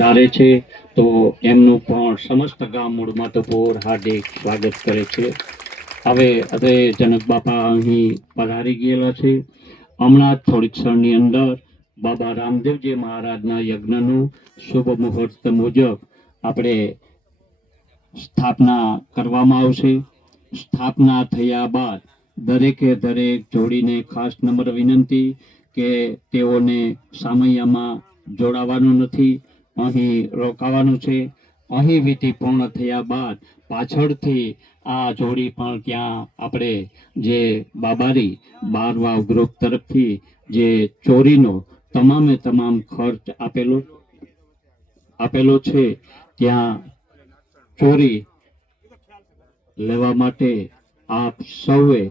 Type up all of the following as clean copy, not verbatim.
પધારે છે તો એમનું પણ સમસ્ત ગામ મૂળ માધવપુર હાર્દિક સ્વાગત કરે છે. હવે જનક બાપા અહીં પધારી ગયેલા છે. હમણાં જ થોડીક ક્ષણની અંદર બાબા રામદેવજી મહારાજના યજ્ઞનું શુભ મુહૂર્ત મુજબ આપણે સ્થાપના કરવામાં આવશે. સ્થાપના થયા બાદ દરેકે દરેક જોડીને ખાસ નમ્ર વિનંતી કે તેઓને સામૈયામાં જોડાવાનું નથી, અહીં રોકાવાનું છે. અહીં વિધિ પૂર્ણ થયા બાદ પાછળથી આ જોડી પણ ત્યાં આપણે જે બાબારી બારવાવ ગ્રુપ તરફથી જે ચોરીનો તમામે તમામ ખર્ચ આપેલો છે ત્યાં ચોરી લેવા માટે આપ સૌએ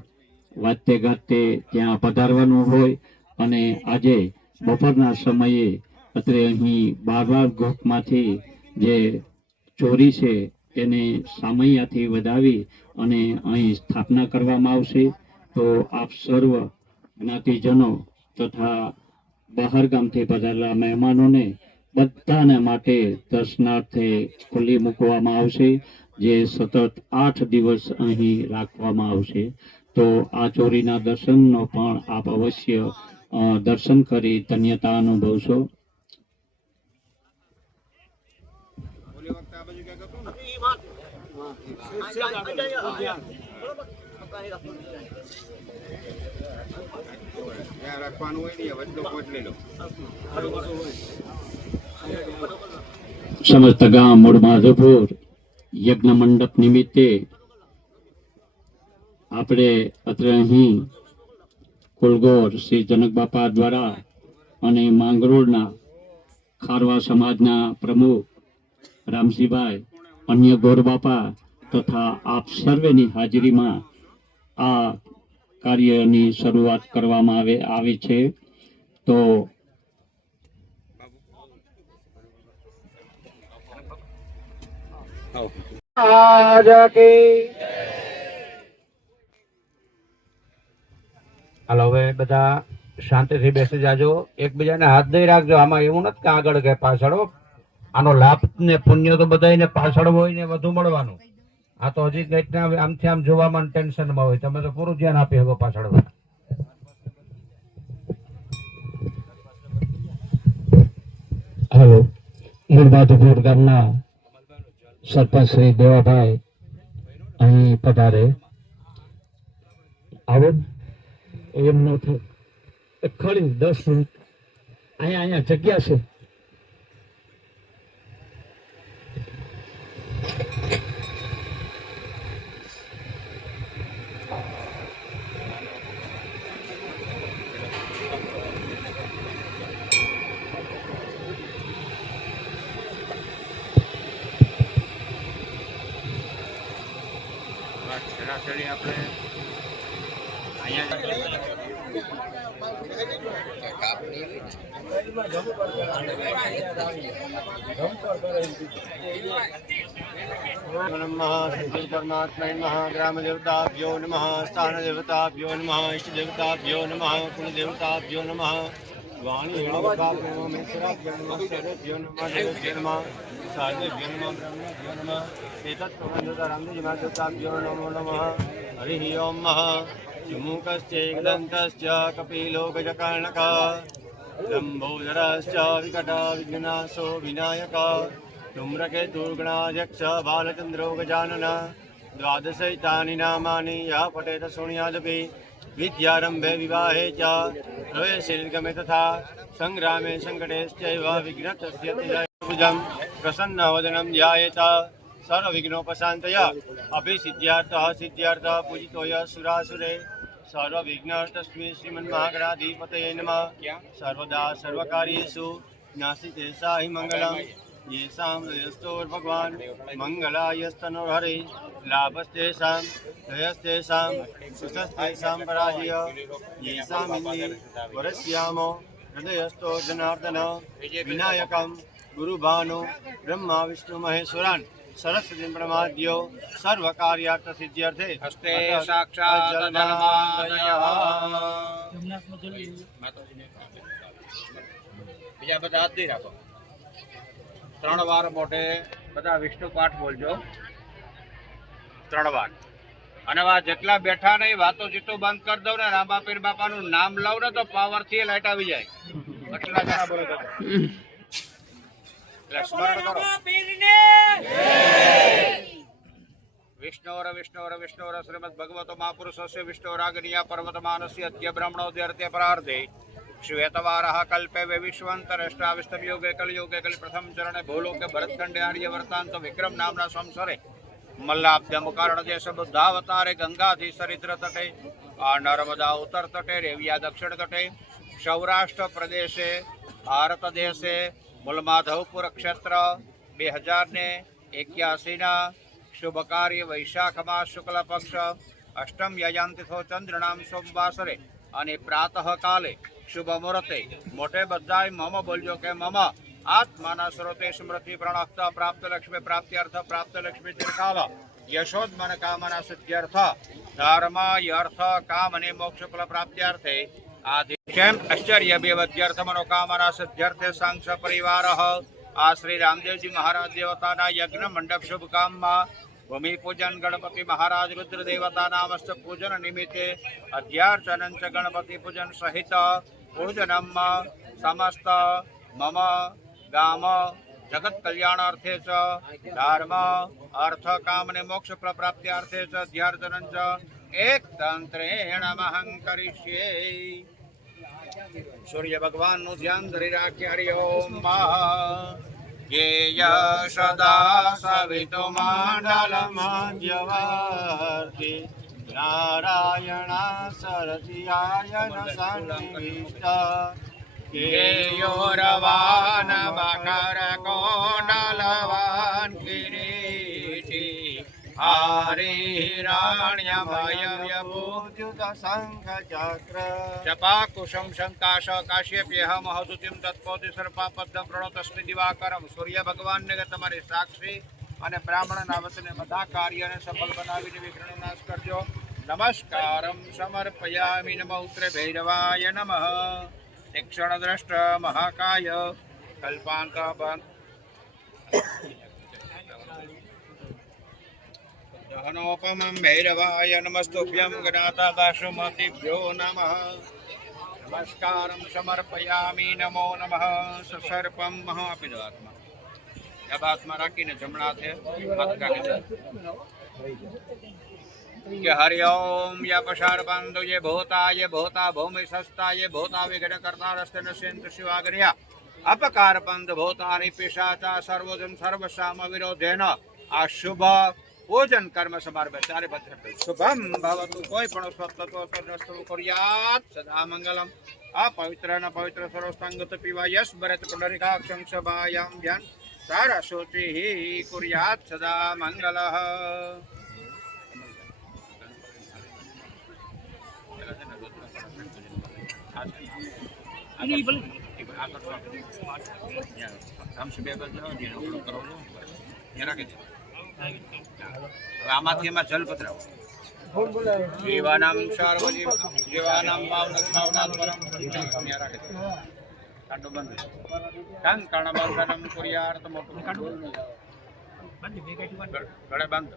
વાતે ગાતે ત્યાં પધારવાનું હોય અને આજે બપોરના સમયે અત્રે અહીં બારવાર ગ્રુપમાંથી જે ચોરી છે તેને સામૈયાથી વધાવી અને અહીં સ્થાપના કરવામાં આવશે. તો આપ સર્વ જ્ઞાતિજનો તથા બહાર ગામથી પધારેલા મહેમાનોને બધાને માટે દર્શનાર્થે ખુલ્લી મૂકવામાં આવશે, જે સતત 8 દિવસ અહીં રાખવામાં આવશે. તો આ ચોરીના દર્શનનો પણ આપ અવશ્ય દર્શન કરી ધન્યતા અનુભવશો. સમસ્ત ગામ મૂળ માધવપુર યજ્ઞ મંડપ નિમિત્તે આપણે અત્રે અહીં કુલગોર શ્રી જનક બાપા દ્વારા અને માંગરોળના ખારવા સમાજના પ્રમુખ રામજીભાઈ, અન્ય ગોર બાપા તથા આપ સર્વેની હાજરીમાં આ કાર્યની શરૂઆત કરવામાં આવી છે. તો હાલો, હવે બધા શાંતિથી બેસી જાજો, એકબીજાને હાથ દઈ રાખજો. આમાં એવું નથી કે આગળ કે પાછળ. આનો લાભ ને પુણ્ય તો બધાને પાછળ હોય ને વધુ મળવાનું. આ તો હજી કંઈક આમથી આમ જોવામાં ટેન્શનમાં હોય. તમે તો પૂરું ધ્યાન આપી શકો પાછળ. હવે મૂળ માધવપુર ગામના સરપંચ શ્રી દેવાભાઈ અહીં પધારે. આવો એમ ન થાય ખરી 10 મિનિટ અહીંયા જગ્યા છે. परमात्मने नमः। ग्राम देवताभ्यो नमः। स्थान देवताभ्यो नमः। इष्ट देवताभ्यो नमः। कुल देवताभ्यो नमः। वाणी देवताभ्यो नमः। ईश्वराभ्यो नमः। सर्वेभ्यो नमः। देवेभ्यो नमः। सर्वेभ्यो नमः। ब्रह्मेभ्यो नमः। एतत् प्रबन्धता रामदेवताभ्यो नमो नमः। हरिः ओं नमः। सुमुखश्चैकदन्तश्च कपिलो गजकर्णकः लम्बोदरश्च विकटविघ्ननाशो विनायकः धूम्रकेतुर्गणाध्यक्ष बालचन्द्रो गजानन। द्वादशैतानि नामानि यः पठेत शृणुयादपि विद्यारम्भे विवाहे च प्रवेशे निर्गमे तथा सङ्ग्रामे सङ्कटेश्चैव विघ्नस्य भुजं प्रसन्नवदनं ध्यायेत सर्वविघ्नोपशान्तय अभिसिद्ध्यार्थः सिद्ध्यार्थः पूजितो यः सुरासुरे सर्वविघ्नहर्तस्मै श्रीमन्महागणाधिपतये नमः। सर्वदा सर्वकार्येषु नास्ति हि मङ्गलम् येषां हृदयस्थोर्भगवान् मङ्गलायस्तनोर्हरे लाभस्तेषां हृदयस्तेषां सुखस्तेषां पराजय येषामिन्दे वरस्यामो हृदयस्थो जनार्दन विनायकं गुरुभानो ब्रह्मा विष्णु महेश्वरान् सरस्वती प्रमाद्यो सर्वकार्यार्थ सिद्ध्यर्थे हस्ते साक्षात् धनमादयः। બીજા બધા હાથ દઈ રાખો. 3 વાર મોઢે બધા વિષ્ણુ પાઠ બોલજો 3 વાર. અને આ જેટલા બેઠા નહીં વાતો ચીતો બંધ કરી દઉં ને રામા પીર બાપાનું નામ લઉં ને તો પાવર થી લાઈટ આવી જાય. એટલા જણા બોલો તો. એટલે સ્મરણ કરો. વિષ્ણોર શ્રીમદ ભગવતો મહાપુરુષસ્ય વિષ્ણોરાગ્નિયા પર્વતમાનસ્ય અદ્ય બ્રહ્મણો દ્યર્થે પરાર્ધે શ્વેતવારઃ કલ્પે વિશ્વંતરષ્ટાવિષ્ટમ યોગે કલયુગે કલિ પ્રથમ ચરણે ભૂલોકે ભરતખંડે આર્ય વર્તાંત વિક્રમ નામના સંસરે મલ્લાબ્દમ કારણ દેશ બુદ્ધાવતારે ગંગાથી સરિદ્ર તટે નર્મદા ઉત્તર તટે રેવિયા દક્ષિણ તટે સૌરાષ્ટ્ર પ્રદેશે ભારત દેશે મૂલમાધવપુર ક્ષેત્ર 2081 શુભ કાર્ય વૈશાખ માસ શુક્લ પક્ષ અષ્ટમ યજાંતિથો ચંદ્રનામ સોમવાસરે અને પ્રાતઃ કાલે શુભ મુહૂર્તે મોટે બધાય મમ બોલજો કે મમ આત્માના સ્રોતે સ્મૃતિ પ્રણક્ત પ્રાપ્ત લક્ષ્મી પ્રાપ્ત્યર્થ પ્રાપ્ત લક્ષ્મી તીર્થાલ યશોદમન કામના સિદ્ધ્યર્થ ધર્મ અર્થ કામ અને મોક્ષ ફલ પ્રાપ્ત્યર્થે આદિશેમ આશ્ચર્ય બેવદ્યર્થ મનોકામના સિદ્ધ્યર્થે સાંક્ષ પરિવાર આ શ્રી રામદેવજી મહારાજ દેવતાના યજ્ઞ મંડપ શુભ કામમાં ભૂમિ પૂજન ગણપતિ મહારાજ રુદ્ર દેવતાના મસ્ત પૂજન નિમિત્તે અધ્યાર્ચન ગણપતિ પૂજન સહિત પૂજનમ સમસ્ત મમ ગામ જગત કલ્યાણાર્થે ચ ધર્મ અર્થ કામ અને મોક્ષ પ્રાપ્ત્યાર્થે ચ અધ્યાર્ચન ચ એક તંત્રેણ મહં કરિષ્યે. સૂર્ય ભગવાનનું ધ્યાન ધરી રાખી હરિ ઓમ યેય સદા સવિતુમાંડલમધ્યવર્તી નારાયણા સરસિયાયન સન્નિવિષ્ટ કેયોરવાન મકર કોંડલવાન કિરીટી હરિહિરણ્યમયવ્યભૂત્યુત શંખ ચક્ર જપાકુશમ શંકાશ કાશ્યપ્યહ મહતુતિમ તત્પોતિ સર્પાપદ્મ પ્રણોતસ્મિ દિવાકરમ. સૂર્ય ભગવાનને તમારી સાક્ષી અને બ્રાહ્મણના વતને બધા કાર્યને સફળ બનાવીને વિઘ્નનો નાશ કરજો. નમસ્કારમ સમર્પયામિ. નમઃ ઉત્તરે ભૈરવાય નમઃ. તીક્ષ્ણ દ્રષ્ટ મહાકાય કલ્પાંત જહનોપમં ભૈરવાય નમસ્તુભ્યં જ્ઞાતા દાશુમતિભ્યો નમઃ. નમસ્કારમ સમર્પયામિ. નમો નમઃ. સસર્પમ મહ આપી દો હાથમાં. જબ હાથમાં રાખીને જમણા હાથે હાથ રાખી દો કે હરિ ઓમ યપશાર બંધુ યે ભૂતા ભૂમિ સસ્તા યે ભૂતા વિઘ્ન કરતા રસ્તે નશ્યંત શિવાગ્રયા અપકાર બંધ ભૂતાની પિશાચા સર્વજન સર્વસામ વિરોધેન આ શુભ પૂજન કર્મ સમારંભ ચારે ભદ્ર શુભમ ભવતુ. કોઈ પણ સ્વતત્વ કર્યાત સદા મંગલમ. આ પવિત્ર ન પવિત્ર સર્વસંગત પીવા યશ ભરત પુંડરીકાક્ષં સભાયામ ધ્યાન સારા શોચિ કુર્યાત સદા મંગલઃ. આમાંથી એમાં જલ પધરાવો. જીવાનામ સર્વજીવ જીવાનામ ભાવનાથ પરમ કાંડો બંધ કંકણ બંધનમ કુર્યાર્થ મોટું ગળે બંધ.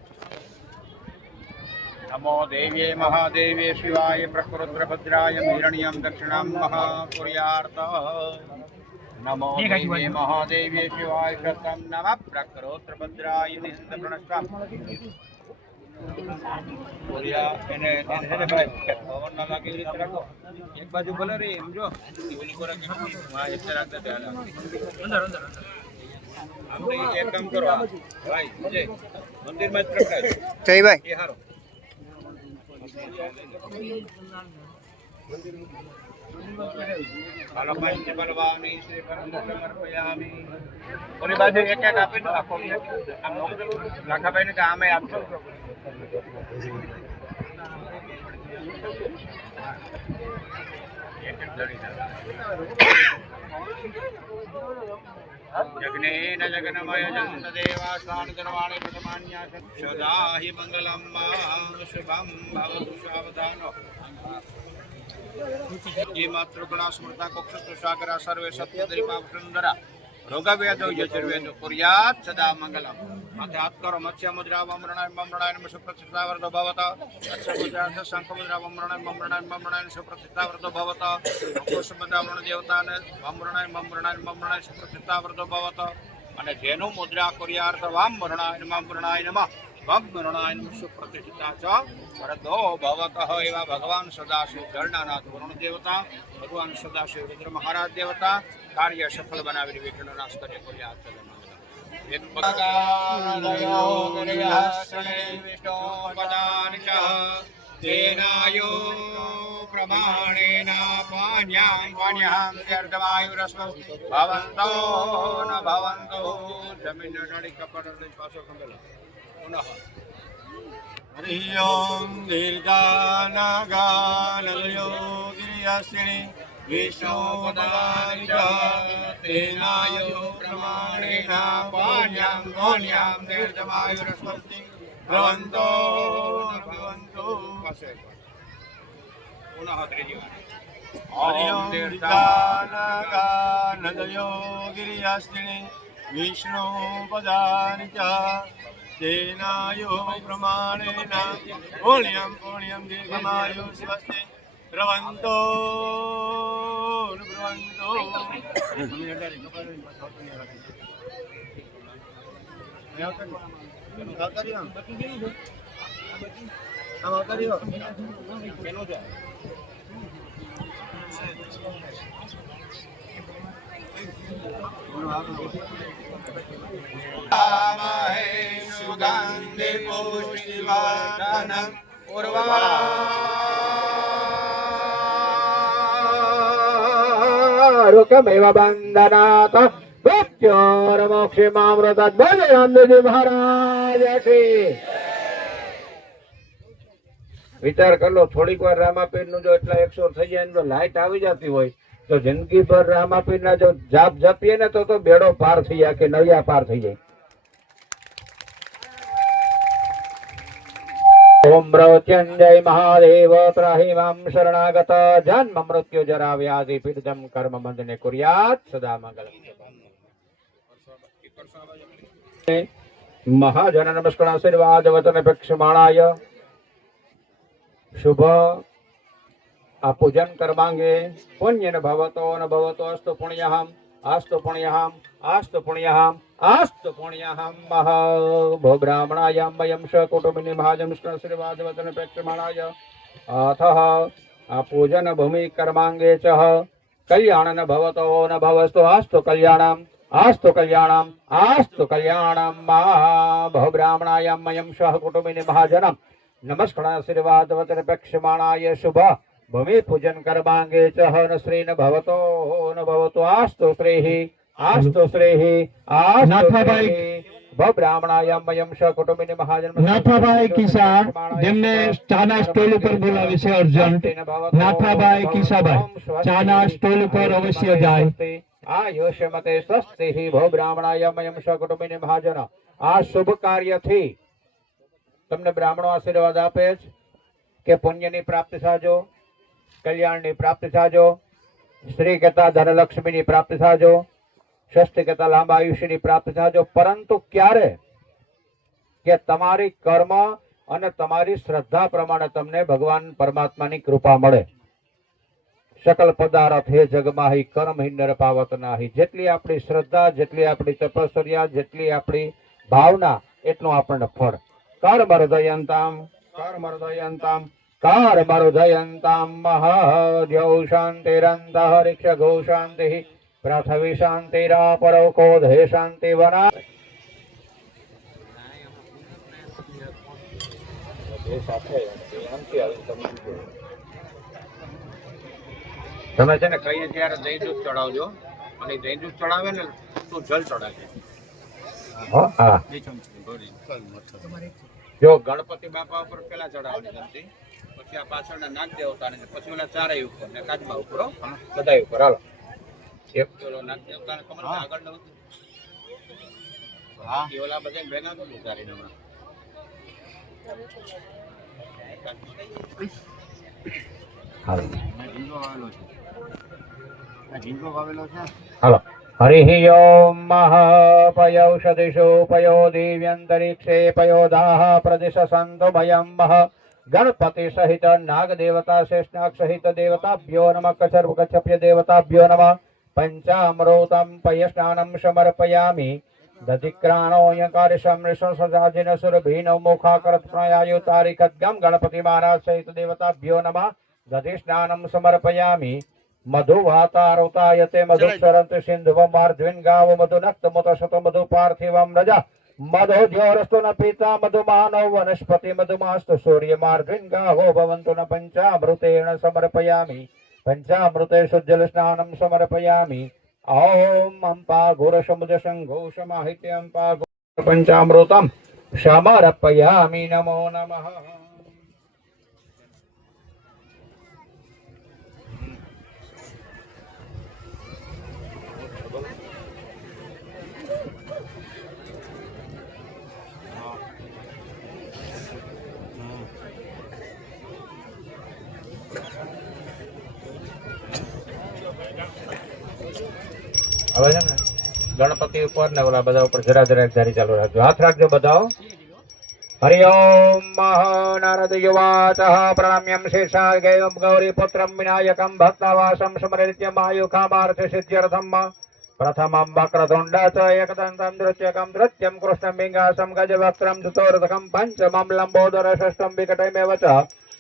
નમો દેવ્યે મહાદેવ્યે શિવાય પ્રકૃત્ર ભદ્રાય હિરણ્યમ દક્ષિણામ મહાકુર્યાર્થ. નમો દેવ્યે મહાદેવ્યે શિવાય શતમ નમઃ પ્રકૃત્ર ભદ્રાય નિહંત પ્રણસ્તા. એને ભવન ના લાગે રીતે રાખો. એક બાજુ ભલે રે એમ જો ઓલી કોરા કે હા એક રાખતા ચાલે. અંદર આપણે એક કામ કરો ભાઈ જે મંદિરમાં જ પ્રકાશ જય ભાઈ એ હારો હાલો ભાઈ બલવાની શ્રી પરમ સમર્પયામિ. ઓલી બાજુ એક એક આપી દો. આખો આમ લાખાભાઈ ને કે આમે આપજો. જગ્નેન જગન્મય જંત દેવાસાન જનવાણી પ્રથમાન્યા સદાહિ મંગલમ શુભમ ભવતુ સાવધાનો. ये मात्र गुणा स्मृता कोक्षु सागरा सर्वे सत्य दरिपा सुंदरा રોગવેદો યજુર્વેદો કુર્યાત સદા મંગલમ. માથે હાથ કરો. મત્સ્ય મુદ્રા વમ્રણાય મમ્રણાય નમઃ સુપ્રતિષ્ઠા વર્ધો ભવત. મત્સ્ય મુદ્રા શંખ મુદ્રા વમ્રણાય મમ્રણાય સુપ્રતિષ્ઠા વર્ધો ભવત. અંકુશ મુદ્રા વરુણ દેવતાને મમ્રણાય સુપ્રતિષ્ઠા વર્ધો ભવત. અને જેનું મુદ્રા કુર્યાર્થ વામરણાય નમઃ ભગમરણાય નમઃ સુપ્રતિષ્ઠિતા ચ વરદો ભવત. એવા ભગવાન સદાશિવ જળનાનાથ વરુણ દેવતા, ભગવાન સદાશિવ રુદ્ર મહારાજ દેવતા કાર્ય સફળ બનાવી વિઘ્નો નાશ કરે. તેનાયો પ્રમાણેન પાણ્યામ વ્યર્થમાયુરસ્વસ્તિ ભવન્તો ન ભવન્તો. જમીન નડી કપડ પાછો ખંભેલો. પુનઃ હરિ ઓમ દીર્ઘાનાગાનલયો ગિરિયાસિની વિષ્ણુપદાનિ ચ તેનાયો પ્રમાણેન પાણ્યામ ગોણ્યામ નિર્ધમાયુરસ્વસ્તિ ભવન્તો ન ભવન્તો. પુનઃ ત્રીજી વાર. હરિ ઓમ દીર્ઘાનાગાનલયો ગિરિયાસિની વિષ્ણુપદાનિ ચ તેનાયો પ્રમાણેન પુણ્યમ પુણ્યમ દીર્ઘમાયુ સ્વસ્તિ ભ્રવંતો ન ભ્રવંતો. સુગંધિ પુષ્ટિવર્ધનમ ઉર્વારુકમેવ બંધનાથ મૃત્યોર્મોક્ષિમામૃતદ્. બોલે રામદેવજી મહારાજ શ્રી. વિચાર કર લો, થોડીક વાર રામાપીર નું જો એટલા 100 થઈ જાય ને જો લાઈટ આવી જતી હોય તો જિંદગી ભર રામાપીર ના જો જાપ જપીએ ને તો બેડો પાર થઈ જાય કે નળિયા પાર થઈ જાય. ઓમ મૃત્યુંજય મહાદેવ ત્રાહિ મામ શરણાગત. જન્મ મૃત્યુ જરા વ્યાધિ પીડિતમ કર્મ બંધને કુર્યાત સદા મંગલમ. મહાજન નમસ્કાર આશીર્વાદ વતન અપેક્ષમાણાય શુભ આ પૂજન કર્માંગે પુણ્ય ન ભવતો ન ભવતો અસ્તુ પુણ્યહમ આસ્તુ પુણ્યહમ આસ્તુ પુણ્યહમ આસ્તુ પુણ્યહમ મહ ભો બ્રાહ્મણાયમ વયમ સ કુટુંબિની મહાજન આશીર્વાદ વતન અપેક્ષમાણાય અથ આ પૂજન ભૂમિ કર્માંગે ચ કલ્યાણ ન ભવતો ન ભવસ્તુ આસ્તુ કલ્યાણમ આસ્તુ કલ્યાણમ આસ્તુ કલ્યાણમ મા ભો બ્રાહ્મણાયમ વયમ સ કુટુંબિની મહાજનમ નમસ્કાર આશીર્વાદ વતન અપેક્ષમાણાય શુભ ભૂમિ પૂજન કર્માંગે ચ ન શ્રી ન ભવતો ન ભવતો આસ્તુ શ્રેહિ આસ્તુ શ્રેહિ આસ્તુ શ્રેહિ ભ બ્રાહ્મણાયમ વયમ સ કુટુંબિની મહાજન. નાથાભાઈ કિસા જેમને ચાના સ્ટોલ ઉપર બોલાવે છે અર્જન્ટ. નાથાભાઈ કિસાભાઈ ચાના સ્ટોલ ઉપર અવશ્ય જાય. આયુષ્યમતે સ્વસ્તિ ભો બ્રાહ્મણાયમ વયમ સ કુટુંબિની મહાજન. આ શુભ કાર્યથી તમને બ્રાહ્મણો આશીર્વાદ આપે છે કે પુણ્યની પ્રાપ્તિ સાજો, કલ્યાણની પ્રાપ્તિ સાજો, શ્રી કહેતા ધનલક્ષ્મીની પ્રાપ્તિ સાજો, ષષ્ઠી કહેતા લાંબા આયુષ્યની પ્રાપ્તિ સાજો. પરંતુ ક્યારે કે તમારી કર્મ અને તમારી શ્રદ્ધા પ્રમાણે તમને ભગવાન પરમાત્માની કૃપા મળે. સકલ પદાર્થ હે જગમાહી કર્મહીન નર પાવત નાહી. જેટલી આપણી શ્રદ્ધા, જેટલી આપણી તપશ્ચર્યા, જેટલી આપણી ભાવના એટલું આપણને ફળ. કર્મર્દયંતામ કર્મર્દયંતામ કર્મર્દયંતામ મહાદ્યૌ શાંતિરંતઃ રિક્ષ ગૌ શાંતિ પૃથ્વી શાંતિરાપરોકોધે શાંતિ વના. તમે છે ને કહીએ ત્યારે દહીં દૂધ ચડાવજો અને દહીં દૂધ ચડાવે ને તું જલ ચડાવજે. જો ગણપતિ બાપા ઉપર પેલા ચડાવવાની ગમતી, પછી આ પાછળના નાગ દેવતા ને પછી ઓલા ચારેય ઉપર ને કાચબા ઉપર બધા ઉપર. હાલો એક પેલો નાગ દેવતા ને ખબર આગળ નતું ઓલા બધા ભેગા નતું ઉતારીને હમણાં. હાલો ઝીંગો વાવેલો છે. હાલો हरिः ओं महापयौषधिषु पयो दिव्यन्तरिक्षे पयोदाः प्रदिशन्तु भयं मह गणपति सहित नागदेवता शेषनाग सहित देवताभ्यो नमः कच्छप्य देवताभ्यो नमः पंचामृतं पयस्नानं समर्पयामि दधिक्राणोऽयंकार समृषसजाजिन सुरभीनो मुखाकरत् प्रयायुतारिखद्गं गणपति महाराज सहित देवताभ्यो नमः दधिस्नानं समर्पयामि मधुवातारुतायते मधुक्षरन्ति सिन्धुवमार्द्विन् गाव मधुनक्तमुतशत मधु पार्थिवं रजा मधोद्योरस्तु न पीता मधुमानौ वनस्पति मधुमास्तु सूर्यमार्द्विन् गावो भवन्तु न पञ्चामृतेन समर्पयामि पञ्चामृतेषु जलस्नानं समर्पयामि ॐ अम्पा घोरसमुद्रसङ्घोषमाहित्यम्पा पञ्चामृतं समर्पयामि नमो नमः હવે છે ને ગણપતિ ઉપર ને ઓલા બધા ઉપર જરા જરા એક ધારી ચાલુ રાખજો હાથ રાખજો બધાઓ हरि ओम नारद युवाचः प्रणम्यं शेषागेयं गौरीपुत्रं विनायकं भक्तवासं स्मरेत्यमायुकामार्थ सिद्ध्यर्थं प्रथमं वक्रतुण्ड च एकदन्तं नृत्यकं नृत्यं कृष्णं बिङ्गासं गजवक्त्रं चतुर्थकं पञ्चमं लम्बोदर षष्ठं विकटमेव च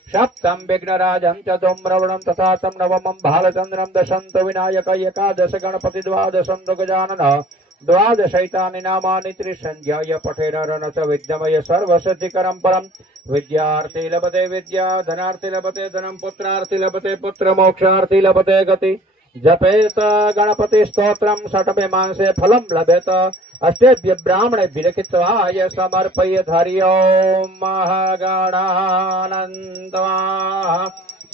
सप्तं विघ्नराजं च धूम्रवर्णं तथा तं नवमं भालचन्द्रं दशन्तु विनायक एकादश गणपति द्वादशन्तु गजानन द्वादशैतानि नामानि त्रिसंध्याय पठेरन च विद्यमय सर्वसिद्धिकरं परं विद्यार्थी लभते विद्या धनार्थी लभते धनं पुत्रार्थी लभते पुत्र मोक्षार्थी लभते गति जपेत गणपति स्तोत्रं षट्मे मांसे फलं लभेत अष्टेभ्य ब्राह्मणेभ्यः लिखित्वाय समर्पयेत् हरि ओं महागणानन्दवा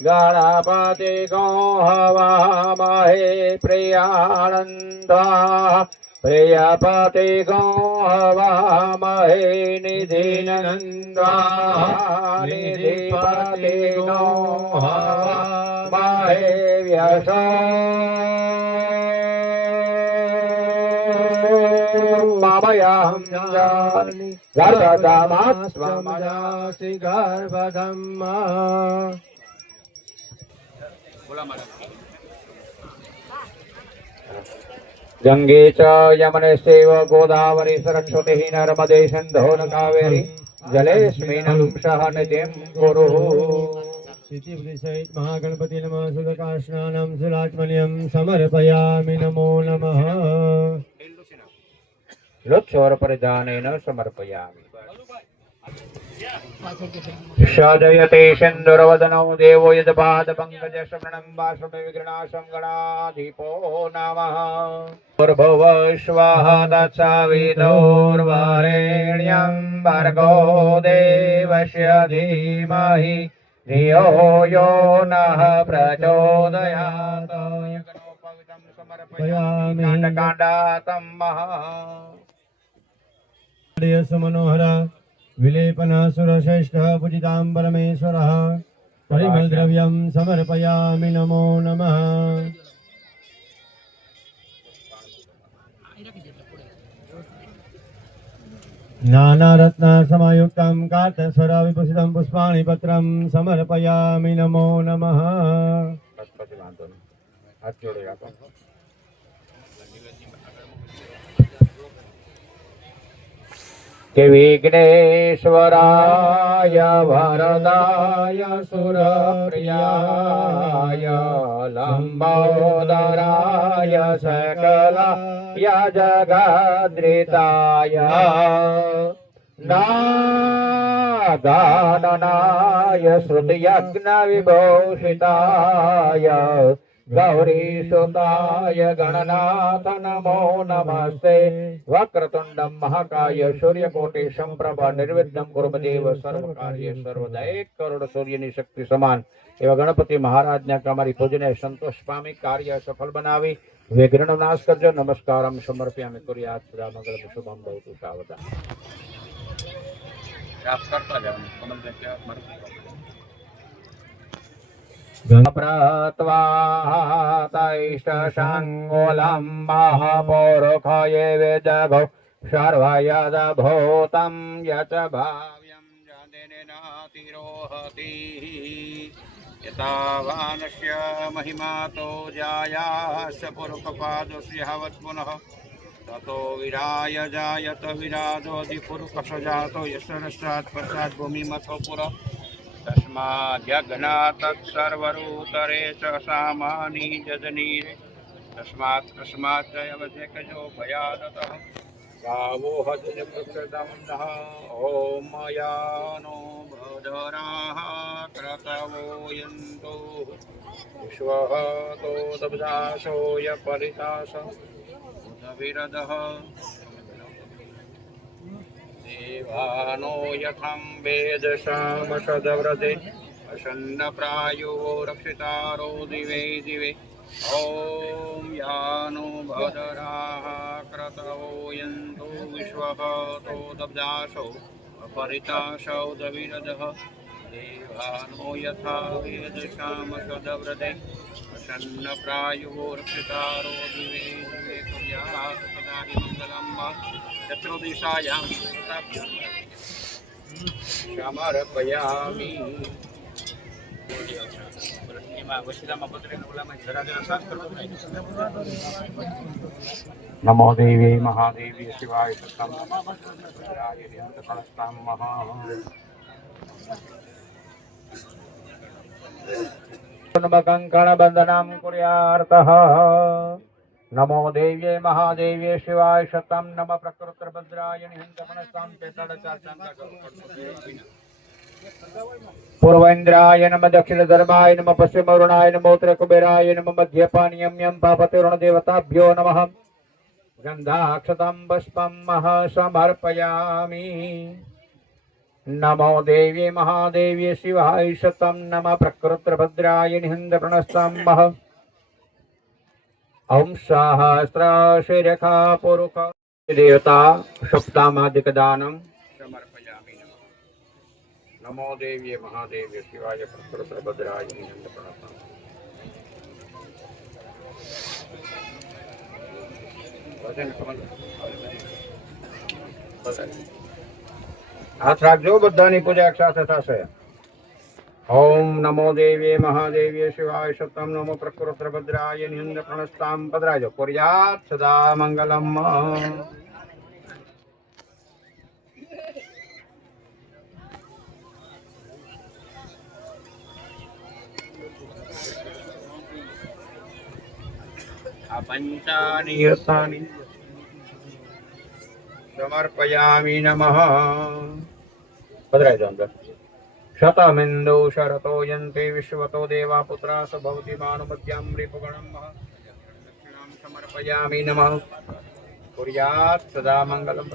गणपति गो हवामहे प्रियानन्दा प्रियपति गो हवामहे निधिनन्दा निधिपति गो हवामहे व्यसो मामयाहं जानि गर्भधामास्त्वमजासि गर्भधम्मा गंगे च यमुने चैव गोदावरी सरस्वती नर्मदे सिन्धो न कावेरी जलेऽस्मिन् सहनतिं कुरु सहित महागणपति नमः सुदकाशनानं सुलाचमन्यं समर्पयामि नमो नमः लुत्सोर परिधानेन समर्पयामि सजयते सिन्दूरवदनौ देवो यदपादपङ्कजश्रवणं वासुदेव विघ्नाशं गणाधिपो नमः भूर्भुव स्वः तत्सवितुर्वरेण्यं भर्गो देवस्य धीमहि धियो यो नः प्रचोदयात् यज्ञोपवीतं समर्पयामि काण्डकाण्डातं मनोहर विलेपनासुरश्रेष्ठः पूजितां परमेश्वरः परिमलद्रव्यं समर्पयामि नमो नमः नानारत्नसमयुक्तं कार्तस्वरविभूषितं पुष्पाणि पत्रं समर्पयामि नमो नमः विघ्नेश्वराय वरदाय सुरप्रियाय लम्बोदराय सकलाय जगद्रिताय नागाननाय श्रुतियज्ञविभूषिताय गौरीसुताय गणनाथ नमो नमस्ते वक्रतुण्डं महाकाय सूर्यकोटि संप्रभ निर्विघ्नं कुरु देव सर्वकार्ये सर्वदा 1 करोड़ सूर्यની શક્તિ સમાન એવા ગણપતિ મહારાજના તમારી પૂજને સંતોષ પામી કાર્ય સફળ બનાવી વિઘ્નનો નાશ કરજો નમસ્કારમ સમર્પ્યામિ કુર્યાત સદા મંગલ શુભમ ભવતુ સાવદા आप करता जाओ कमल देखिए प्रत्वातैष्टशङ्गुलं महापौरुषये वेदभौ सर्वयदभूतं यच भाव्यं जनेनातिरोहति यतावानस्य महिमातो जायास्य पुरुषपादस्य हवत् पुनः ततो विराय जायत विराजोऽधिपुरुष जातो यशरस्तात् पश्चात् भूमिमथो पुरः तस्माद्यज्ञातत् सर्वरूतरे च सामानि जजनीरे तस्मात् जयवजकजो भयादतः गावो हजनप्रकृतं नः ॐ मयानो भदराः क्रतवो यन्तु विश्वः तो दब्दाशो यपरिताश उदविरदः देवानो यथं वेदशामशदव्रते प्रसन्नप्रायो रक्षितारो दिवे दिवे ॐ यानो भदराः क्रतवो यन्तु विश्वः तो दब्दाशो अपरिताशौ दविरदः देवानो यथा वेदशामशदव्रते प्रसन्नप्रायो रक्षितारो दिवे दिवे कुर्यात् सदा हि मङ्गलं मा चतुर्दिशायां समर्पयामि। नमो देवी महादेवी शिवाय सततं कंकणबन्धनं कुर्यार्तः। नमो देव्ये महादेव्ये शिवाय शतं नम प्रकृतिर्भद्राय निहन्तमनस्तां पूर्वेन्द्राय नम दक्षिणधर्माय नम पश्चिमवरुणाय नमो उत्तर कुबेराय नम मध्यपानीयं यं पापतिरुणदेवताभ्यो नमः। गन्धाक्षतं पुष्पं समर्पयामि। नमो देव्ये महादेव्ये शिवाय शतं नम प्रकृतिर्भद्राय निहन्तप्रणस्तां ओम सहस्रशिरखा पुरुष देवता सप्तामादिकदानं समर्पयामि। नमो देव्ये महादेव्ये शिवाय प्रकृतिर्भद्राय निहन्तप्रणस्तां हाथ રાખજો બધાની પૂજા એક સાથે થશે। ओम नमो देव्ये महादेव्ये शिवाय शतं नमो प्रकृतिर्भद्राय निहन्तप्रणस्तां भद्राय कुर्यात् सदा मङ्गलम्। पंचानि यथानि समर्पयामि नमः। भद्राय अंदर शतमिन्दु शरतो यन्ते विश्वतो देवा पुत्रास भवति मानुमद्यां रिपुगणं दक्षिणां समर्पयामि नमः। कुर्यात् सदा मङ्गलं।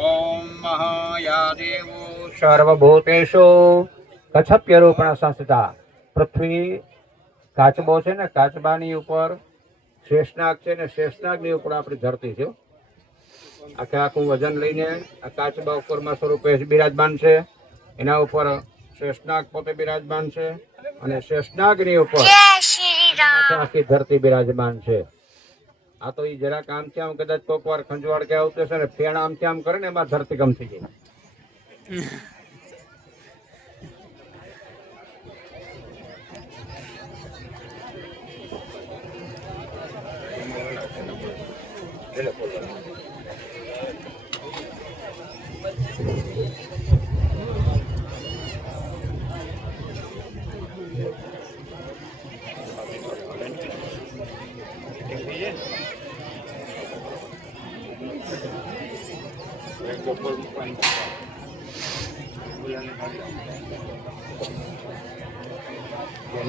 ओम महायादेवो सर्वभूतेषु कच्छप्यरूपेण संस्थिता। पृथ्वी કાચબો છે ને કાચબાની ઉપર શેષનાગ છે ને શેષનાગની ઉપર આપણી ધરતી છે। આખે આખું વજન લઈને આ કાચબા ઉપરમાં સ્વરૂપે બિરાજમાન છે। એના ઉપર શેષનાગ પોતે બિરાજમાન છે અને શેષનાગની ઉપર આખી ધરતી બિરાજમાન છે। આ તો એ જરાક આમથી આમ કદાચ કોઈક વાર ખંજવાળ કે આવતું છે ને ફેણ આમથી આમ કરે ને એમાં ધરતીકંપ થઈ જાય।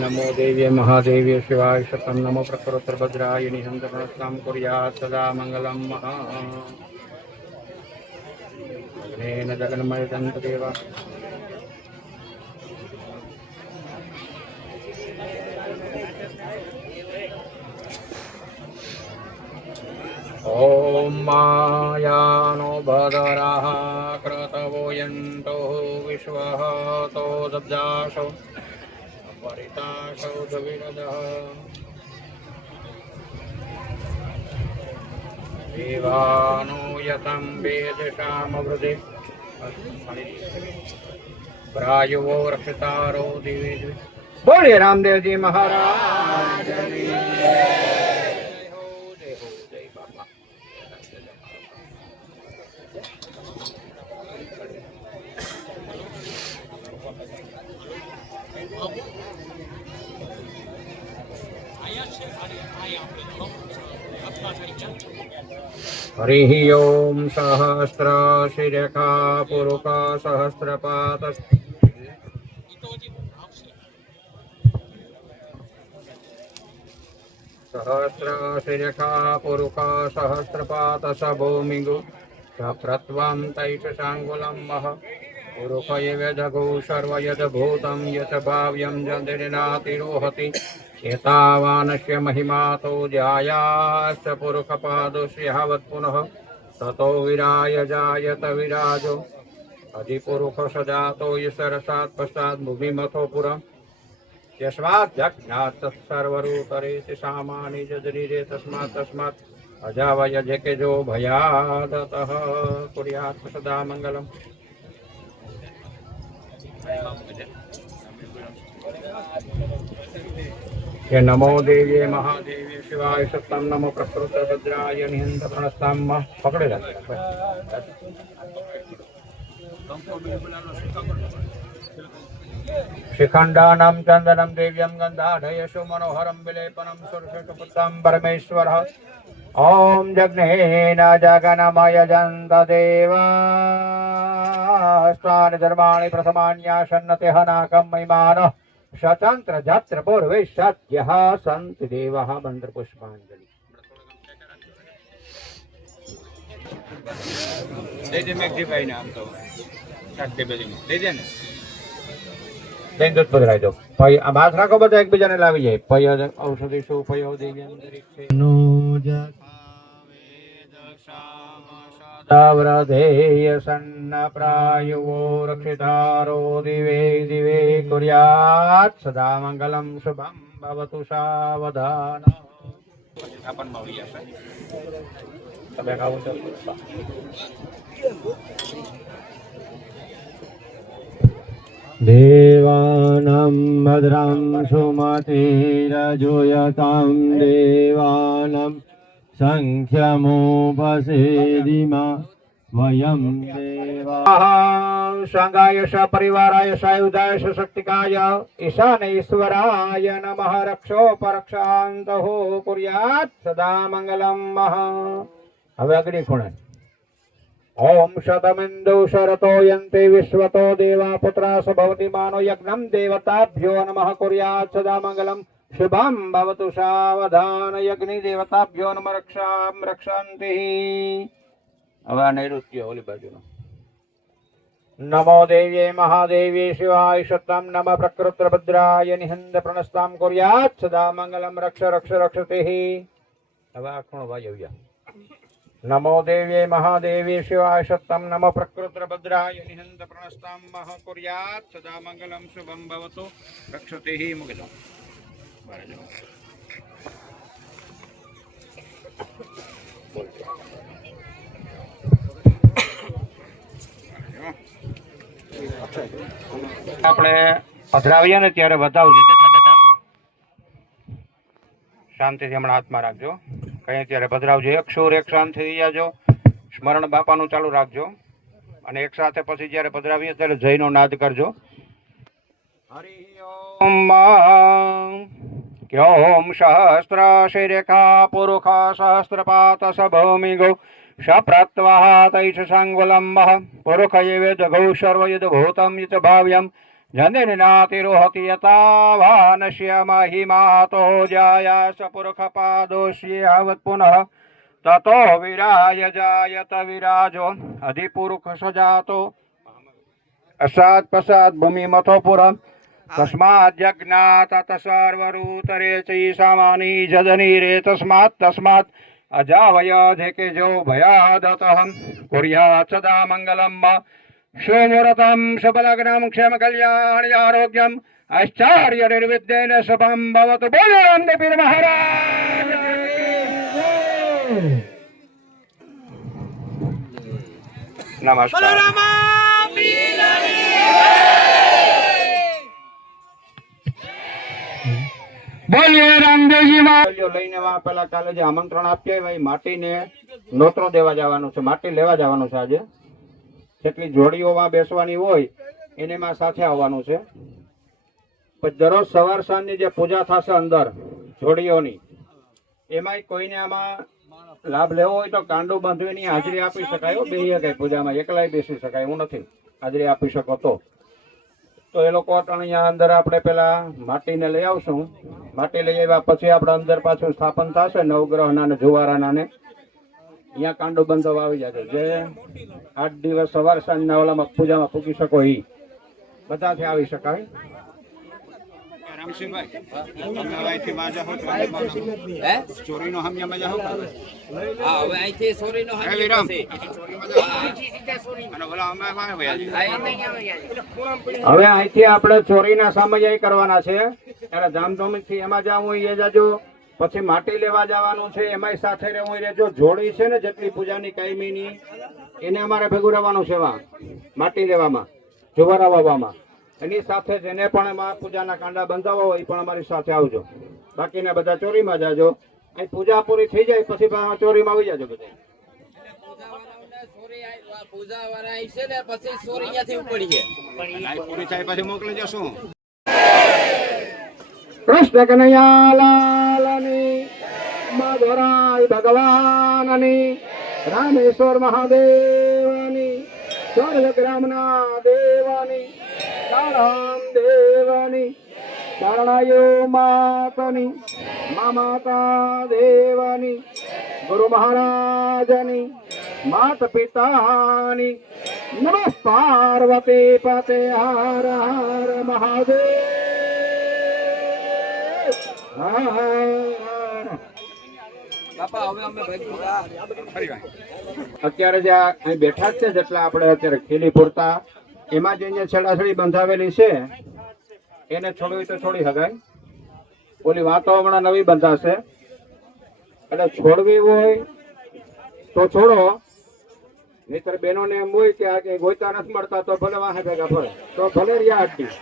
नमो देव्ये महादेव्ये शिवाय शतम नमो प्रकृतिर्भद्राय निहंतप्रणस्तां कुर्यात् सदा मंगलम महा अग्नेन जगन्मय दन्तदेवा ॐ मायानो भदरः क्रतवो यन्तो विश्वः तो दब्जाशो परिताशो धविरदः देवानो यतं वेदशामवृदे प्रायुवो रक्षितारो दिवे दिवे। बोलिए रामदेव जी महाराज की जय हो जय हो जय बाबा। हरिः ओम सहस्रशिरखा पुरुषा सहस्रपात सहस्रशिरखा पुरुषा सहस्रपात स भूमिगु सप्रत्वं तैषशाङ्गुलं मह पुरुषैव जगौ सर्वयद्भूतं यत् भाव्यं जन्तिर्नातिरोहति एतावानस्य महिमातो जायाश्च पुरुषपादस्य यावत् ततो विराय जायत विराजो अधिपुरुषसजातो यसरसात् पश्चात् भूमिमथो पुरम् यस्मात् जज्ञात् तत्सर्वरूतरेति सामानि जदरीरे तस्मात् अजावय जकेजो भयादतः कुर्यात् सदा मङ्गलम्। ये नमो देव्ये महादेव्ये शिवाय सत्तं नमो प्रकृतिर्भद्राय निहंतप्रणस्तां पकड़े रहते शिखंडानं चंदनं देव्यं गंधाढयशु मनोहरं विलेपनं सुरसुपुत्रं परमेश्वरः ओम जग्नेन जगनमय जन्त देवास्तानि धर्माणि प्रथमान्यासन्नते हनाकं महिमानः स्वतंत्र जात्र पूर्वे सत्यः सन्ति देवः मंत्र पुष्पांजलि। दे दे मेघजी भाई ने आम तो साथे बेली दे दे ने બેન દૂધ પધરાઈ દો ભાઈ આ ભાત રાખો બધા એકબીજાને લાવી જાય પય ઔષધિ સુપયો દેવી અંતરિક્ષે નોજ્રધેય સન્ન પ્રાયુવો રક્ષિતારો દિવે દિવે કુર્યાત સદા મંગલમ શુભમ ભવતુ સાવધાન આપણ મળી જશે તમે ખાવું છો देवानां भद्रां सुमतिरजोयतां देवानां संख्यमुपसेदिमा वयं देवाः संगाय सपरिवाराय सायुधाय सशक्तिकाय ईशानेश्वराय नमः रक्षोपरक्षान्तः कुर्यात् सदा मंगलम मः। હવે અગ્નિ ખૂણે ओम शतमिन्दु शरतो यन्ते विश्वतो देवा पुत्रा भवति मानो यज्ञं देवताभ्यो नमः कुर्यात् सदा मंगलम शुभम भवतु सावधान यज्ञ देवताभ्यो नमः रक्षां रक्षन्ति। હવે નૈઋત્ય ઓલી બાજુનો नमो देव्ये महादेव्ये शिवाय शतं नमः प्रकृतिर्भद्राय निहंद प्रणस्तां कुर्यात् सदा मंगलम रक्ष रक्ष रक्षते। હવે આ ખૂણો વાયવ્ય नमो देव्ये महादेव्ये शिवाय शतं नमः प्रकृतिर्भद्राय निहंत प्रणस्तां मह कुर्यात् सदा मंगलम शुभम भवतु रक्षते ही मुगिलो આપણે પધરાવ્યા ને ત્યારે બતાવજો દેતા શાંતિથી હમણાં હાથમાં રાખજો કઈ ત્યારે પધરાવજો એક સુર એક શાંત થઈ જાજો સ્મરણ બાપાનું ચાલુ રાખજો અને એક સાથે પછી જ્યારે પધરાવીએ ત્યારે જયનો નાદ કરજો હરિ ઓમ ઓમ સહસ્ર શિરેખા પુરુષ સહસ્રપાત સભૌમિ ગૌ सप्राप्त्वाः तैष साङ्गुलम्बः पुरुषये वेदघौ सर्वयुधभूतं यत् भाव्यं जनिनातिरोहति यतावानस्य महिमातो जायास पुरुषपादोष्ये यावत् पुनः ततो विराय जायत विराजो अधिपुरुष सजातो असात् पसात् भूमिमथो पुरम् तस्मात् जज्ञात सर्वरूतरे चैषामानि जदनीरे तस्मात् अजावयोधिकेजो भयादतः कुर्यात् सदा मङ्गलं सुमुहूर्तं शुभलग्नं क्षेमकल्याणि आरोग्यम् ऐश्वर्य निर्विद्येन शुभं भवतु। बोलो रामदेव महाराज नमस्कार। બોલીએ રામદેવજી મહારાજ લઈને પેલા કાલે જે આમંત્રણ આપ્યા ભાઈ માટીને નોતરો દેવા જવાનું છે, માટી લેવા જવાનું છે. આજે જેટલી જોડીઓમાં બેસવાની હોય એનેમાં સાથે આવવાનું છે. પછી દરરોજ સવાર સાંજની જે પૂજા થશે અંદર જોડીઓની, એમાંય કોઈને આમાં લાભ લેવો હોય તો કાંડો બાંધવીની હાજરી આપી શકાય. બેસી શકાય પૂજામાં, એકલાય બેસી શકાય એવું નથી. હાજરી આપી શકો તો એ લોકો અહીંયા અંદર આપણે પેલા માટીને લઈ આવશું. માટી લઈ આવ્યા પછી આપણે અંદર પાછું સ્થાપન થશે નવગ્રહના ને જુવારાના ને અહીંયા કાંડો બંધવા આવી જશે. જે 8 દિવસ સવાર સાંજના ઓલામાં પૂજામાં પૂકી શકો એ બધાથી આવી શકાય. ચોરીનો હમિયા મજા હવે અહીંથી આપણે ચોરીના સામૈયા કરવાના છે. ત્યારે ધામધૂમથી એમાં જવું હોય એ જાજો. પછી માટી લેવા જવાનું છે, એમાંય સાથે રહેવું રહેજો. જોડી છે ને જેટલી પૂજાની કાયમીની એને અમારે ભેગું રહેવાનું છે. એમાં માટી લેવામાં, જુવારા વાવવામાં, એની સાથે જેને પણ એમાં પૂજાના કાંડા બંધાવા હોય એ પણ અમારી સાથે આવજો. બાકીના બધા ચોરીમાં જાજો. અહીં પૂજા પૂરી થઈ જાય પછી ચોરીમાં આવી જાજો બધા. પૂરી થાય પછી મોકલી જશું. કૃષ્ણ કનૈયા લાલની, મધુરાય ભગવાનની, રામેશ્વર મહાદેવની, સ્વર્ગગ્રામના દેવાની, રામ દેવની, શરણાયો માતની, માતા દેવની, ગુરુ મહારાજની, માત પિતાની, નમઃ પાર્વતી પતે હર હર મહાદેવ. અત્યારે જે અહીં બેઠા છે જેટલા આપણે અત્યારે ખીલી પૂરતા, એમાં જે છેડાછડી બંધાવેલી છે એને છોડવી તો છોડી શકાય. ઓલી વાતો હમણાં નવી બંધાશે એટલે છોડવી હોય તો છોડો, નહીતર બહેનોને એમ હોય કે આ ગોઈતા નથી મળતા તો ભલે વાહે ભેગા ફરે તો ભલે રહ્યા અડધી.